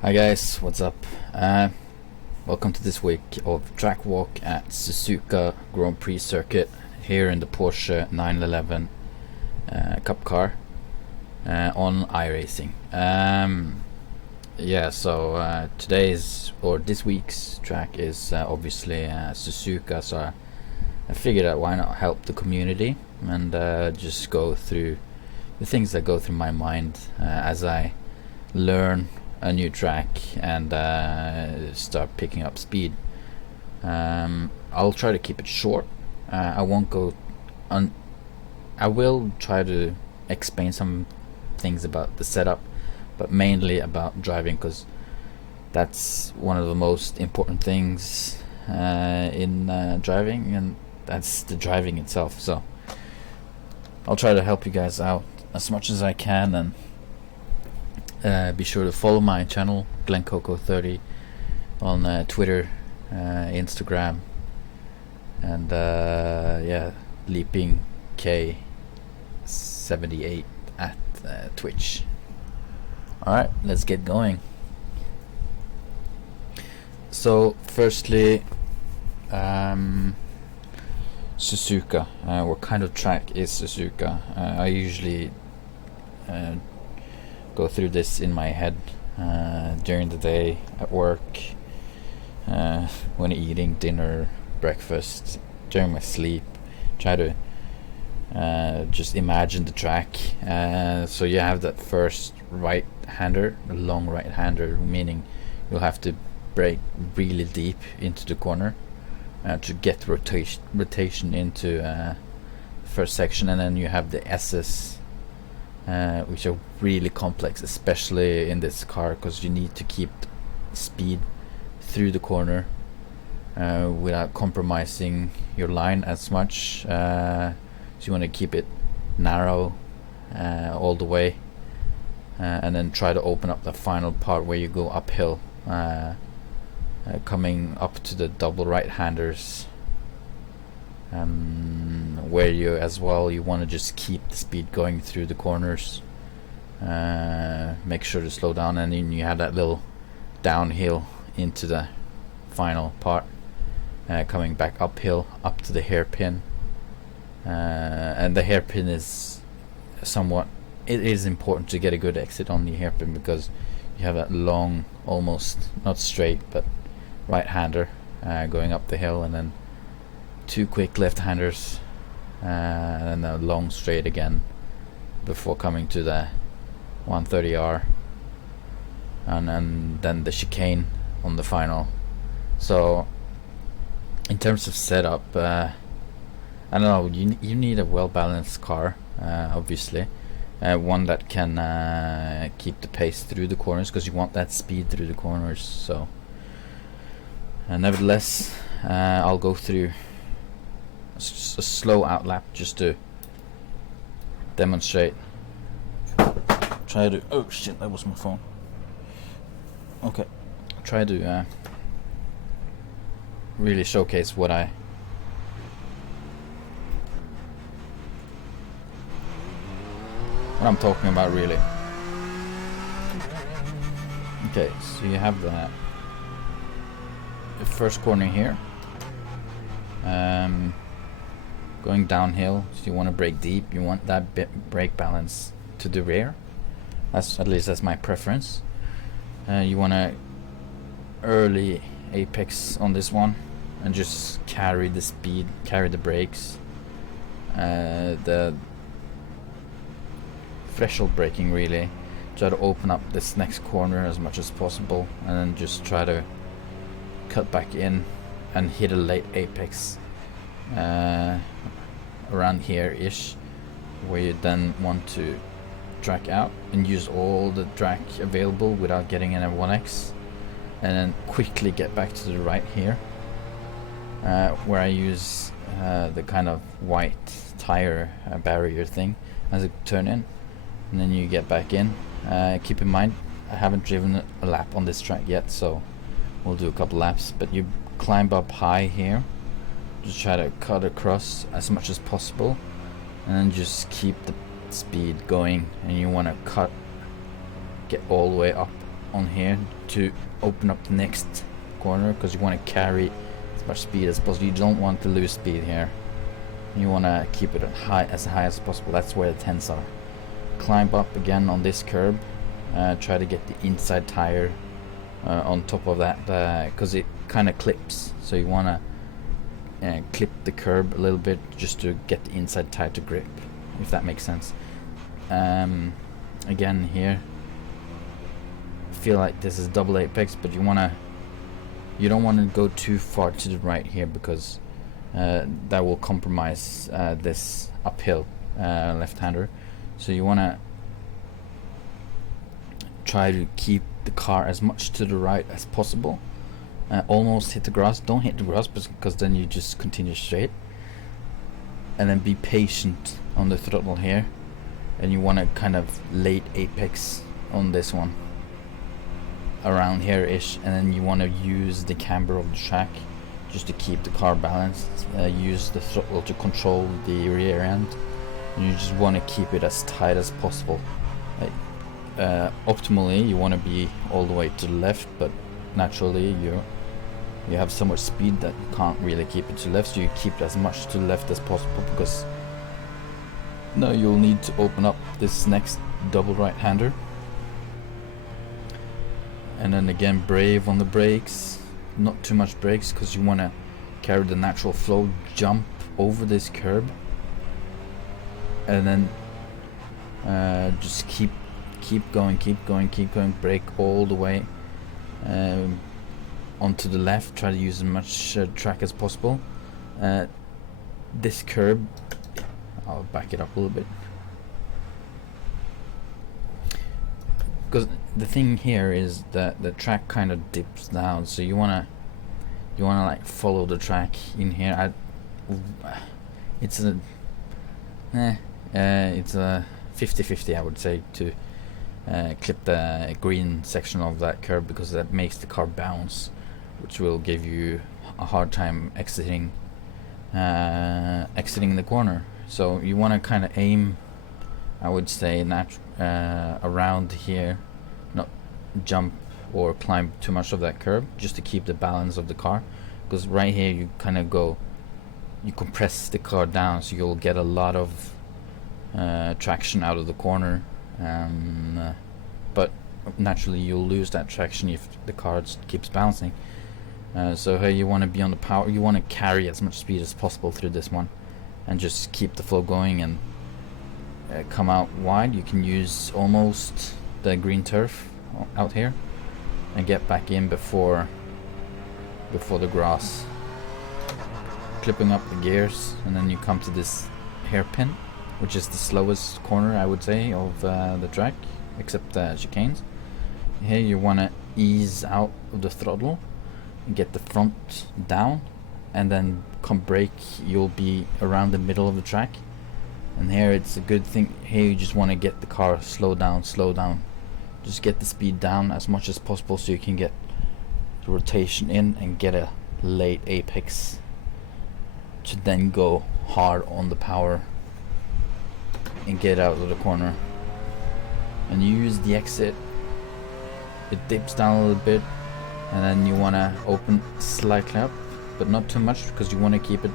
Hi guys, what's up? Welcome to this week of track walk at Suzuka Grand Prix circuit here in the Porsche 911 Cup car on iRacing. Today's or this week's track is obviously Suzuka, so I figured out why not help the community and just go through the things that go through my mind as I learn a new track and start picking up speed. I'll try to keep it short. I won't go on. I will try to explain some things about the setup, but mainly about driving, because that's one of the most important things in driving, and that's the driving itself. So I'll try to help you guys out as much as I can, and be sure to follow my channel GlenCoco30 on Twitter, Instagram, and Leaping K78 at Twitch. Alright, let's get going. So firstly, Suzuka. What kind of track is Suzuka? I usually go through this in my head during the day, at work, when eating dinner, breakfast, during my sleep. Try to just imagine the track. So you have that first right-hander, a long right-hander, meaning you'll have to brake really deep into the corner to get rotation into the first section, and then you have the S's, which are really complex, especially in this car, because you need to keep speed through the corner without compromising your line as much. So you want to keep it narrow all the way, and then try to open up the final part where you go uphill, coming up to the double right-handers, where you want to just keep the speed going through the corners, make sure to slow down, and then you have that little downhill into the final part, coming back uphill up to the hairpin, and the hairpin is it is important to get a good exit on the hairpin, because you have that long, almost not straight but right-hander going up the hill, and then two quick left-handers, and then a long straight again before coming to the 130R, and then the chicane on the final. So in terms of setup, I don't know, you need a well-balanced car, obviously, one that can keep the pace through the corners, because you want that speed through the corners. So nevertheless, I'll go through a slow outlap just to demonstrate. Try to, oh shit, that was my phone. Okay, try to really showcase what I'm talking about, really. Okay, so you have the first corner here, going downhill, so you want to brake deep. You want that brake balance to the rear. At least that's my preference. You want to early apex on this one and just carry the speed, carry the brakes, the threshold braking, really. Try to open up this next corner as much as possible, and then just try to cut back in and hit a late apex around here ish, where you then want to track out and use all the track available without getting in a 1x, and then quickly get back to the right here, where I use the kind of white tire barrier thing as a turn in, and then you get back in. Keep in mind, I haven't driven a lap on this track yet, so we'll do a couple laps, but you climb up high here, just try to cut across as much as possible, and then just keep the speed going, and you want to get all the way up on here to open up the next corner, because you want to carry as much speed as possible. You don't want to lose speed here. You want to keep it as high as possible. That's where the 10s are. Climb up again on this curb. Try to get the inside tire on top of that, because it kind of clips. So you want to clip the curb a little bit just to get the inside tire to grip, if that makes sense. Again here, feel like this is double apex, but you don't want to go too far to the right here, because that will compromise this uphill left-hander. So you want to try to keep the car as much to the right as possible. Almost hit the grass. Don't hit the grass, because then you just continue straight. And then be patient on the throttle here, and you want to kind of late apex on this one, around here ish, and then you want to use the camber of the track just to keep the car balanced. Use the throttle to control the rear end, and you just want to keep it as tight as possible. Optimally you want to be all the way to the left, but naturally you have so much speed that you can't really keep it to the left, so you keep it as much to the left as possible, because now you'll need to open up this next double right-hander. And then again, brave on the brakes, not too much brakes, because you want to carry the natural flow, jump over this curb, and then just keep going, brake all the way onto the left. Try to use as much track as possible. This curb, I'll back it up a little bit, because the thing here is that the track kind of dips down, so you wanna like follow the track in here. It's a 50-50, I would say, to clip the green section of that curb, because that makes the car bounce, which will give you a hard time exiting the corner. So you want to kind of aim, I would say, around here, not jump or climb too much of that curb, just to keep the balance of the car, because right here you kind of you compress the car down, so you'll get a lot of traction out of the corner, but naturally you'll lose that traction if the car keeps bouncing. So here you want to be on the power. You want to carry as much speed as possible through this one, and just keep the flow going, and come out wide. You can use almost the green turf out here and get back in before the grass. Clipping up the gears, and then you come to this hairpin, which is the slowest corner, I would say, of the track, except the chicanes. Here you want to ease out of the throttle and get the front down, and then come brake, you'll be around the middle of the track. And here it's a good thing, here you just want to get the car slow down, just get the speed down as much as possible, so you can get the rotation in and get a late apex to then go hard on the power and get out of the corner. And you use the exit, it dips down a little bit, and then you want to open slightly up, but not too much, because you want to keep it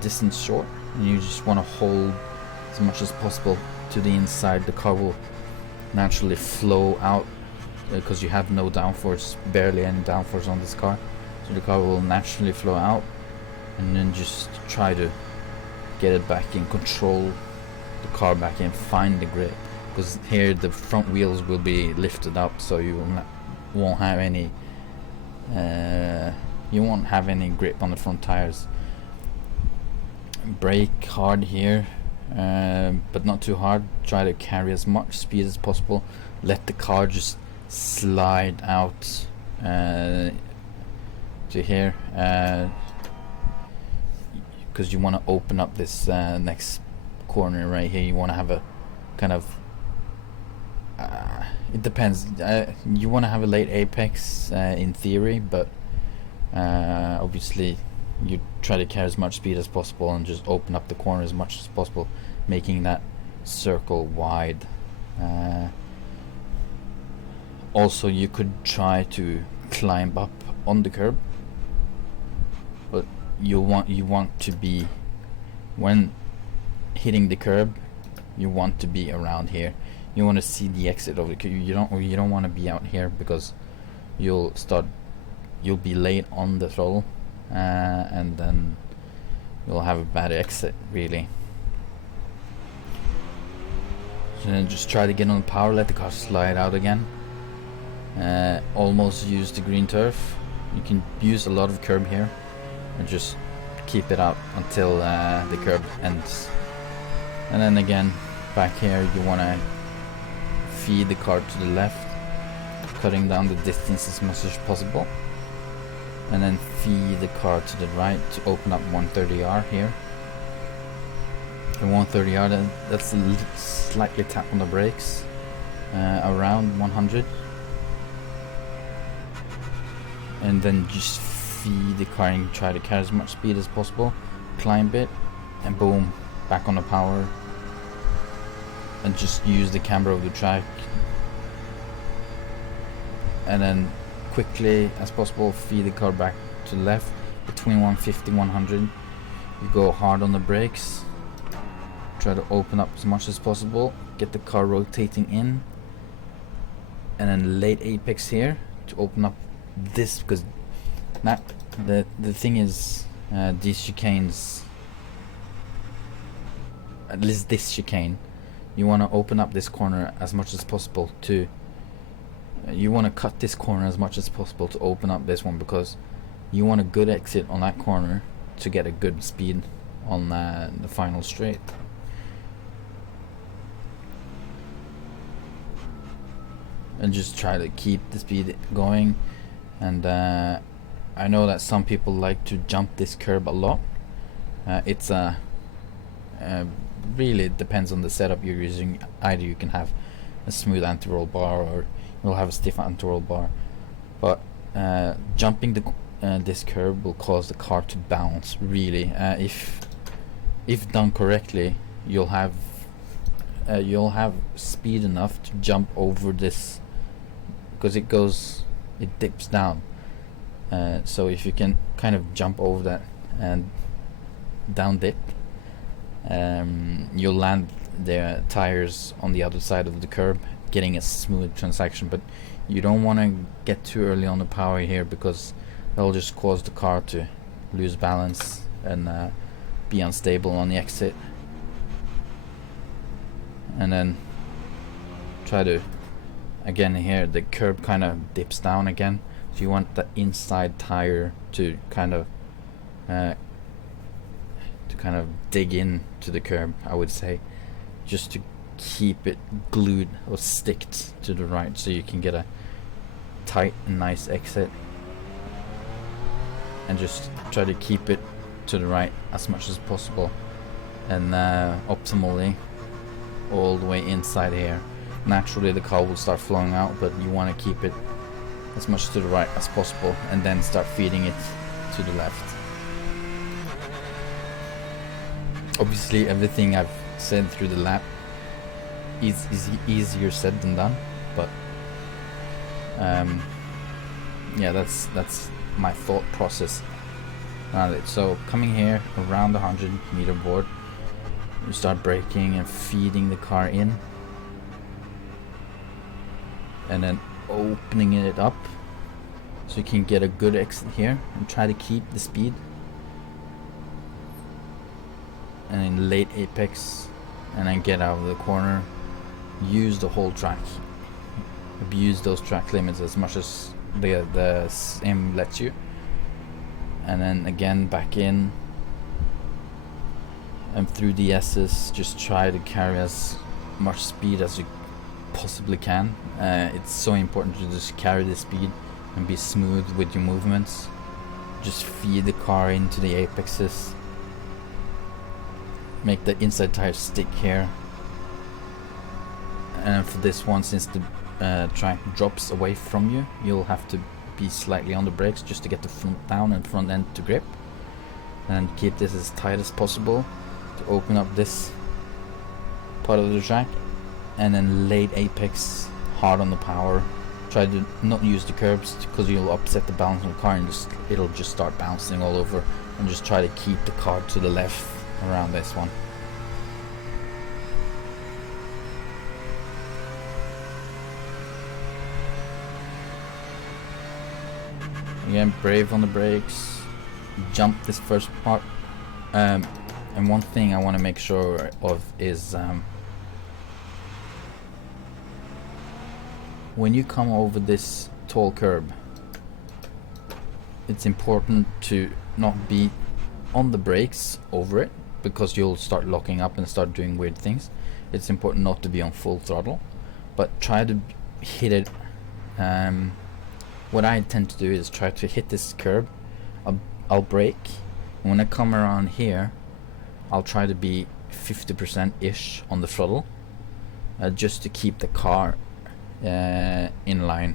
distance short, and you just want to hold as much as possible to the inside. The car will naturally flow out, because you have no downforce, barely any downforce on this car, so the car will naturally flow out, and then just try to get it back in, control the car back in, find the grip, because here the front wheels will be lifted up, so you won't have any grip on the front tires. Brake hard here, but not too hard. Try to carry as much speed as possible. Let the car just slide out to here, because you want to open up this next corner right here. You want to have a kind of it depends, you want to have a late apex in theory, but obviously you try to carry as much speed as possible and just open up the corner as much as possible, making that circle wide. Also, you could try to climb up on the curb, but you want to be, when hitting the curb, you want to be around here. You want to see the exit of the curb. You don't want to be out here, because you'll be late on the throttle, and then you'll have a bad exit, really. So then just try to get on the power, let the car slide out again. Almost use the green turf. You can use a lot of curb here, and just keep it out until the curb ends. And then again, back here, you want to feed the car to the left, cutting down the distance as much as possible, and then feed the car to the right to open up 130R here. The 130R, that's a slightly tap on the brakes, around 100, and then just feed the car and try to carry as much speed as possible, climb it, and boom, back on the power, and just use the camber of the track, and then quickly as possible feed the car back to the left between 150 100. You go hard on the brakes, try to open up as much as possible, get the car rotating in, and then late apex here to open up this, because that the thing is, these chicanes, at least this chicane, you want to open up this corner as much as possible to you want to cut this corner as much as possible to open up this one, because you want a good exit on that corner to get a good speed on the final straight. And just try to keep the speed going. And I know that some people like to jump this curb a lot. It's really depends on the setup you're using. Either you can have a smooth anti-roll bar, or you'll have a stiff anti-roll bar. But jumping this curb will cause the car to bounce. Really, if done correctly, you'll have speed enough to jump over this, because it dips down. So if you can kind of jump over that and down dip, you'll land the tires on the other side of the curb, getting a smooth transaction. But you don't want to get too early on the power here, because that'll just cause the car to lose balance and be unstable on the exit. And then try to, again here, the curb kind of dips down again, so you want the inside tire to kind of dig in to the curb, I would say, just to keep it glued or sticked to the right, so you can get a tight and nice exit. And just try to keep it to the right as much as possible, and optimally all the way inside here. Naturally the car will start flowing out, but you want to keep it as much to the right as possible, and then start feeding it to the left. Obviously everything I've said through the lap is easier said than done, but yeah, that's my thought process around it. So coming here around the 100-meter board, you start braking and feeding the car in, and then opening it up so you can get a good exit here, and try to keep the speed. And in late apex, and then get out of the corner, use the whole track, abuse those track limits as much as the sim lets you, and then again back in and through the S's. Just try to carry as much speed as you possibly can. It's so important to just carry the speed and be smooth with your movements. Just feed the car into the apexes, make the inside tire stick here. And for this one, since the track drops away from you, you'll have to be slightly on the brakes just to get the front down and front end to grip, and keep this as tight as possible to open up this part of the track. And then late apex, hard on the power, Try to not use the curbs because you'll upset the balance of the car and it'll just start bouncing all over. And just try to keep the car to the left around this one. Again, brave on the brakes. Jump this first part. And one thing I want to make sure of is when you come over this tall curb, it's important to not be on the brakes over it, because you'll start locking up and start doing weird things. It's important not to be on full throttle, but try to hit it. What I tend to do is try to hit this curb. I'll brake, and when I come around here, I'll try to be 50% ish on the throttle, just to keep the car in line.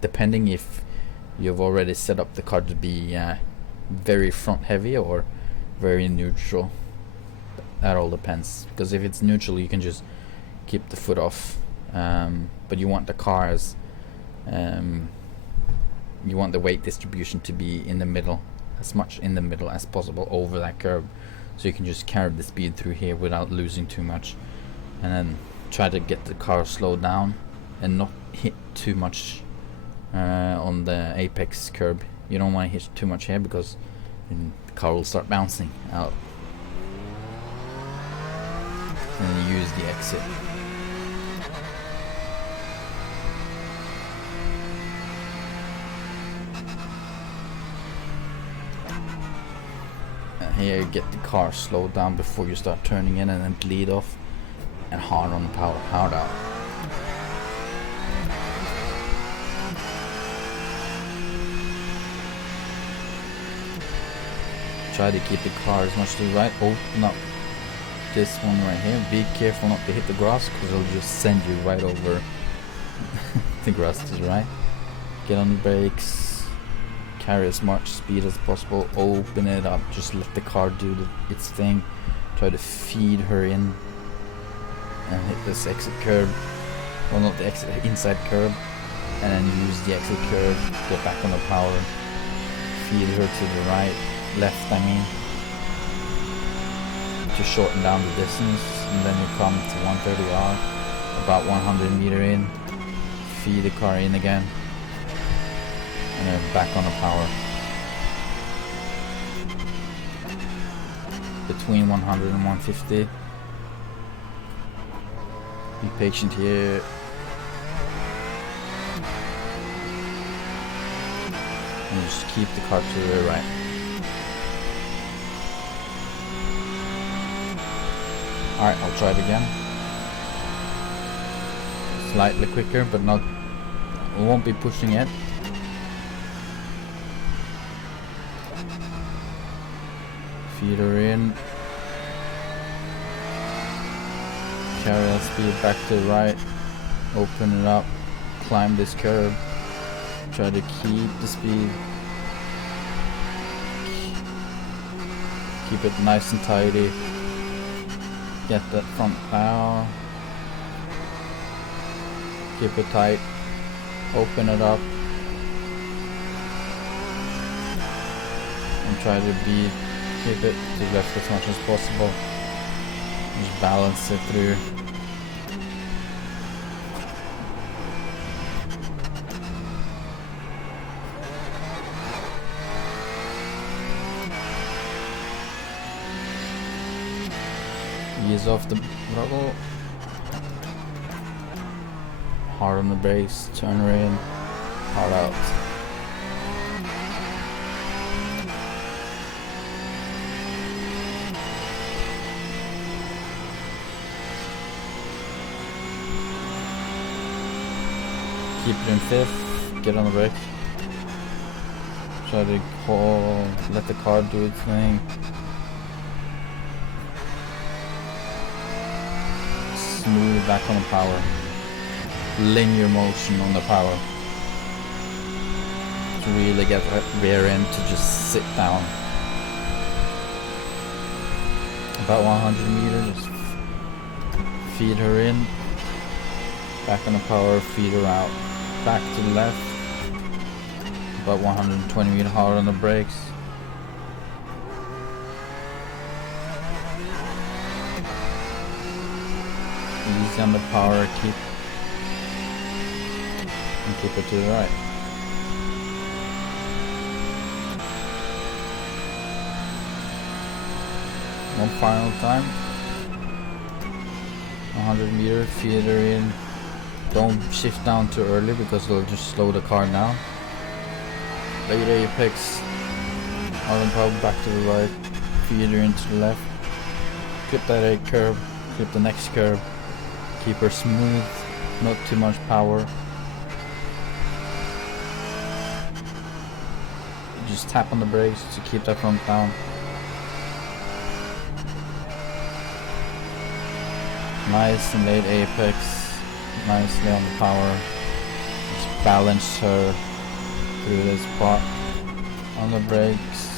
Depending if you've already set up the car to be very front heavy or very neutral. That all depends, because if it's neutral you can just keep the foot off, but you want the car as you want the weight distribution to be in the middle, as much in the middle as possible over that curb, so you can just carry the speed through here without losing too much. And then try to get the car slowed down and not hit too much on the apex curb. You don't want to hit too much here, because then the car will start bouncing out. And then use the exit. And here you get the car slowed down before you start turning in, and then lead off and hard on the power, hard out. Try to keep the car as much to the right. Open up this one right here. Be careful not to hit the grass, because it'll just send you right over the grass to the right. Get on the brakes. Carry as much speed as possible. Open it up. Just let the car do its thing. Try to feed her in and hit this exit curb. Well, not the exit, inside curb. And then use the exit curb. Get back on the power. Feed her to the right. Left, I mean, to shorten down the distance. And then you come to 130R, about 100 meter in, feed the car in again, and then back on the power. Between 100 and 150. Be patient here. And just keep the car to the right. Alright, I'll try it again. Slightly quicker, but not. I won't be pushing it. Feed her in. Carry that speed back to the right. Open it up. Climb this curve. Try to keep the speed. Keep it nice and tidy. Get that front power. Keep it tight. Open it up. And try to keep it to the left as much as possible. Just balance it through. Ease off the throttle. Hard on the brakes, turn her in, hard out. Keep it in fifth, get on the brake. Try to let the car do its thing. Smooth back on the power. Linear motion on the power. To really get that rear end to just sit down. About 100 meters. Just feed her in. Back on the power, feed her out. back to the left, about 120 meters hard on the brakes. Easy on the power, keep it to the right. One final time. 100 meters, feeder in. Don't shift down too early because it'll just slow the car down. Late apex. Autumn power back to the right. Feeder into the left. Clip that A curve. Clip the next curve. Keep her smooth. Not too much power. Just tap on the brakes to keep that front down. Nice and late apex, nicely on the power. Just balance her through this spot on the brakes.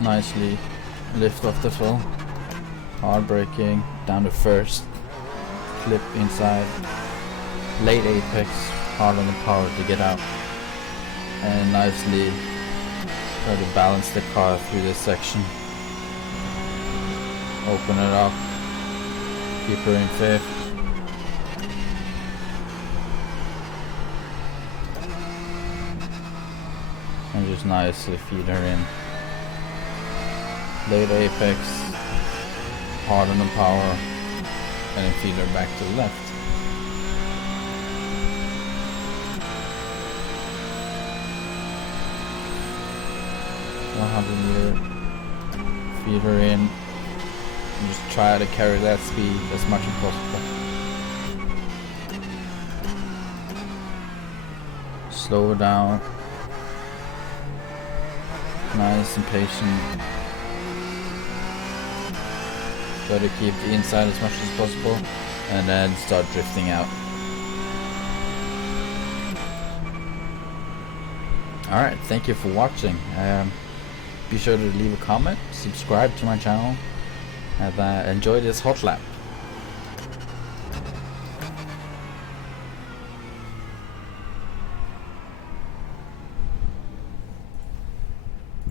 Nicely lift off the full. Hard braking, down to first. Clip inside. Late apex, hard on the power to get out, and nicely try to balance the car through this section. Open it up, keep her in fifth. And just nicely feed her in. Late apex, hard on the power, and then feed her back to the left. Feed her in and just try to carry that speed as much as possible. Slow her down. Nice and patient. Try to keep the inside as much as possible and then start drifting out. Alright, thank you for watching. Be sure to leave a comment, subscribe to my channel, and enjoy this hot lap.